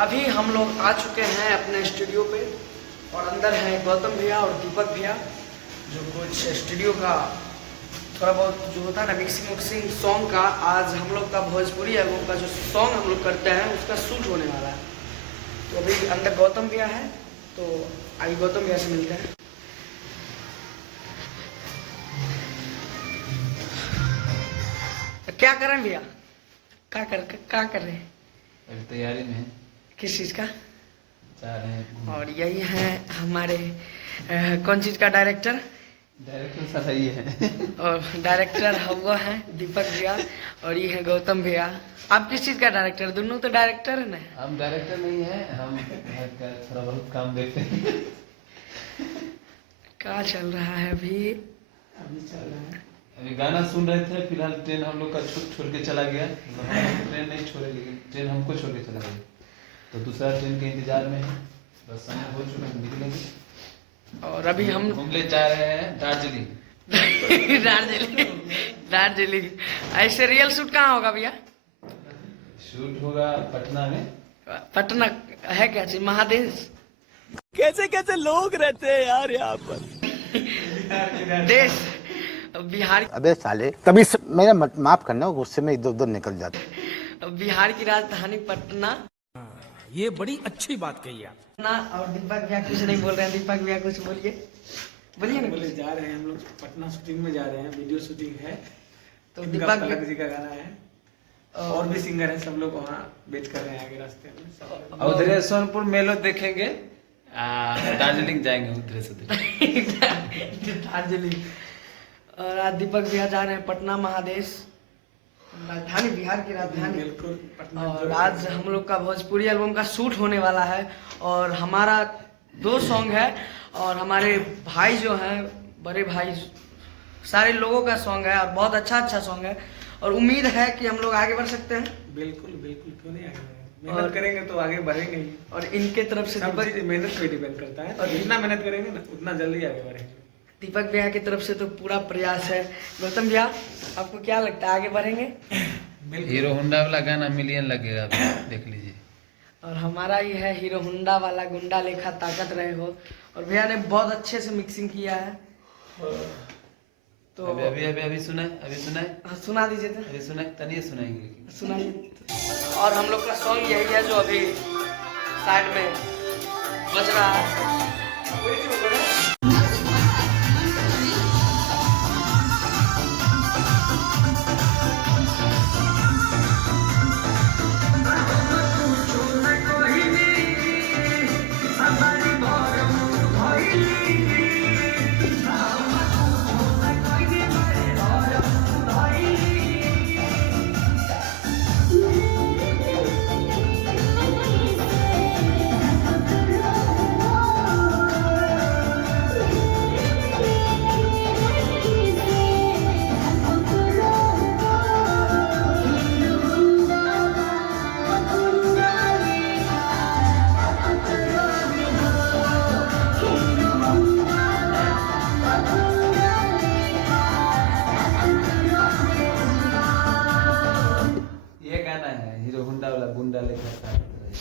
अभी हम लोग आ चुके हैं अपने स्टूडियो पे और अंदर हैं गौतम भैया और दीपक भैया जो कुछ स्टूडियो का थोड़ा बहुत जो होता है ना मिक्सिंग विक्सिंग सॉन्ग का आज हम लोग का भोजपुरी एल्बम का जो सॉन्ग हम लोग करते हैं उसका शूट होने वाला है। तो अभी अंदर गौतम भैया है तो आइए गौतम भैया से मिलते हैं। क्या कर रहे हैं भैया? क्या कर रहे हैं? अभी तैयारी में है। किस चीज़ का? जा रहे हैं। और यही है हमारे कौन चीज़ का डायरेक्टर? डायरेक्टर सारा ये है। और डायरेक्टर वो है दीपक भैया और ये है गौतम भैया। आप किस चीज़ का डायरेक्टर? दोनों तो डायरेक्टर है ना। हम डायरेक्टर नहीं है, हम घर का थोड़ा बहुत काम देखते हैं। क्या चल रहा है अभी? अभी चल रहा है, अभी गाना सुन रहे थे। फिलहाल ट्रेन हम लोग का छोड़ के चला गया। ट्रेन नहीं छोड़े लेकिन ट्रेन हमको छोड़ के चला गया, तो दूसरा ट्रेन के इंतजार में है। बस समय हो चुका है, निकलेंगे। और अभी हम घूमने जा रहे हैं दार्जिलिंग। दार्जिलिंग। ऐसे रियल शूट कहाँ होगा भैया? शूट होगा पटना में। पटना है क्या चीज? महादेश? कैसे कैसे लोग रहते हैं यार यहाँ पर। देश बिहार। अबे साले कभी मेरा माफ करना, गुस्से में इधर उधर निकल जाते। बिहार की राजधानी पटना। ये बड़ी अच्छी बात कही आप। ना और दीपक भैया कुछ नहीं बोल रहे हैं। दीपक भैया कुछ बोलिए, बोलिए ना। बोले जा रहे हैं हम लोग पटना शूटिंग में जा रहे हैं, वीडियो शूटिंग है। तो दीपक जी का गाना है और भी सिंगर है, सब लोग वहाँ वेट कर रहे हैं आगे रास्ते में। और उधर सोनपुर मेलो देखेंगे। दार्जिलिंग जाएंगे उधर से। दार्जिलिंग। और आज दीपक भैया जा रहे हैं पटना महादेश, राजधानी बिहार की राजधानी। बिल्कुल पटना। और आज हम लोग का भोजपुरी एल्बम का शूट होने वाला है और हमारा 2 सॉन्ग है और हमारे भाई जो हैं बड़े भाई सारे लोगों का सॉन्ग है और बहुत अच्छा सॉन्ग है और उम्मीद है कि हम लोग आगे बढ़ सकते हैं। बिल्कुल बिल्कुल, क्यों नहीं आगे बढ़ेंगे? मेहनत करेंगे तो आगे बढ़ेंगे ही। और इनके तरफ से सब चीज मेहनत पे डिपेंड करता है और जितना मेहनत करेंगे ना उतना जल्दी आगे बढ़ेंगे। दीपक भैया की तरफ से तो पूरा प्रयास है। गौतम भैया आपको क्या लगता है आगे बढ़ेंगे? हीरो होंडा वाला गाना मिलियन लगेगा, देख लीजिए। और हमारा ये है हीरो होंडा वाला गुंडा लेखा ताकत रहे हो। और भैया ने बहुत अच्छे से मिक्सिंग किया है। तो अभी सुनाए। हाँ, सुना दीजिए तो। अभी सुनाए, तनिए सुनाएंगे। सुनाइए। और हम लोग का सॉन्ग यही है जो अभी साइड में बज रहा है।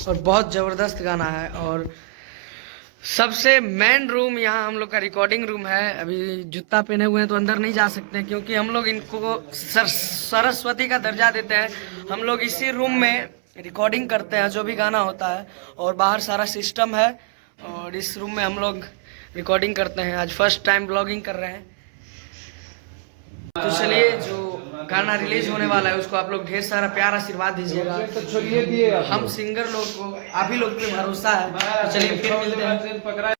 और बहुत ज़बरदस्त गाना है। और सबसे मेन रूम यहाँ हम लोग का रिकॉर्डिंग रूम है। अभी जूता पहने हुए हैं तो अंदर नहीं जा सकते क्योंकि हम लोग इनको सरस्वती का दर्जा देते हैं। हम लोग इसी रूम में रिकॉर्डिंग करते हैं जो भी गाना होता है और बाहर सारा सिस्टम है और इस रूम में हम लोग रिकॉर्डिंग करते हैं। आज फर्स्ट टाइम ब्लॉगिंग कर रहे हैं। तो चलिए जो गाना रिलीज होने वाला है उसको आप लोग ढेर सारा प्यार आशीर्वाद दीजिएगा। हम सिंगर लोग को आप ही लोग पे भरोसा है। तो चलिए फिर मिलते हैं।